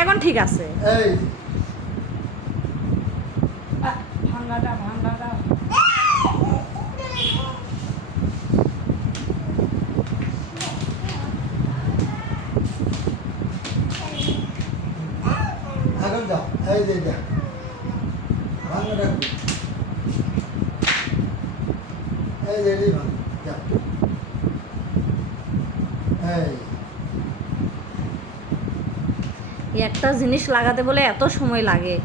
এখন ঠিক আছে। ভাঙাটা ভাঙাটা এখন যাও, এই যে যা ভাঙাটা এই যে এই ভাঙ যাও একটা জিনিস লাগাতে বলে এত সময় লাগে,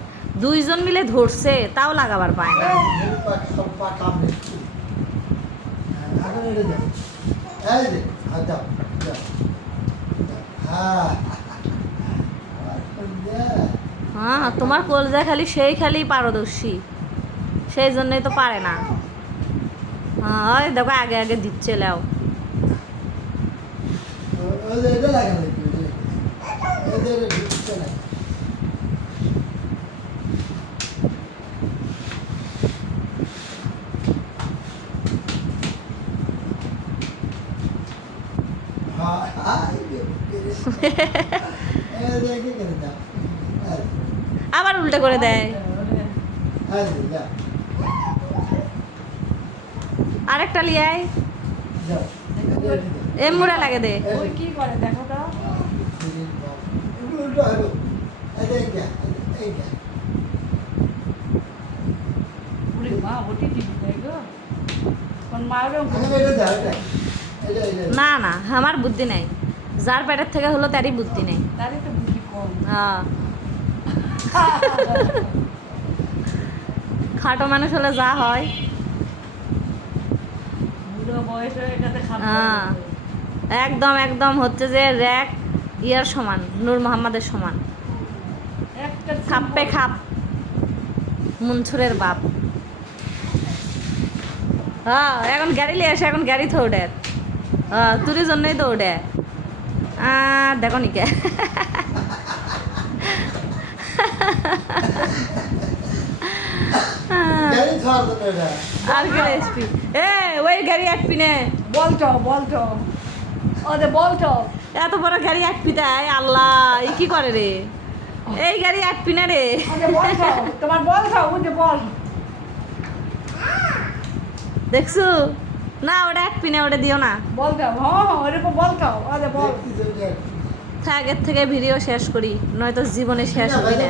দুইজন মিলে ধরছে তাও লাগাবার পায় না। হ্যাঁ, তোমার কলজা খালি পারদর্শী, সেই জন্যই তো পারে না। হ্যাঁ, দেখো আগে আগে দিচ্ছে লাও। আবার উল্টা করে দেয়। আরেকটা লিয়াই এমুড়া লাগে দে। ওই কি করে দেখো তো। ওরে মা ওটি টিভি দেখো কোন মারও না না, আমার বুদ্ধি নাই, যার পেটের থেকে হলো তারই বুদ্ধি নেই। তারই তো বুদ্ধি কম। হ্যাঁ, খাটো মানুষ হলে যা হয়। বুড়ো বয়সে এটাতে হ্যাঁ, একদম একদম হচ্ছে যে র্যাক ইয়ার সমান, নূর মোহাম্মদের সমান। একটা খাপ্পে খাপ মুনছুরের বাপ। হ্যাঁ, এখন গাড়ি লিয়ে আসে, এখন গাড়ি তো ওঠে। হ্যাঁ, তুরির জন্যই তো ওঠে। দেখো নিকে আর কি রেসিপি এ ওই গাড়ি এক পিনে বলছো বলছো ওদের বলছো এত বড় গাড়ি এক পিতায় আল্লাহ ই কি করে রে, এই গাড়ি এক পিনে রে। ওদের বলছো তোমার বলছো ওদের বল দেখছো না, ওটা এক পিনে, ওটা দিও না। বলছো হ্যাঁ ওরকম বলছো ওদের বল। আগের থেকে ভিডিও শেষ করি, নয়তো জীবনে শেষ হবে না।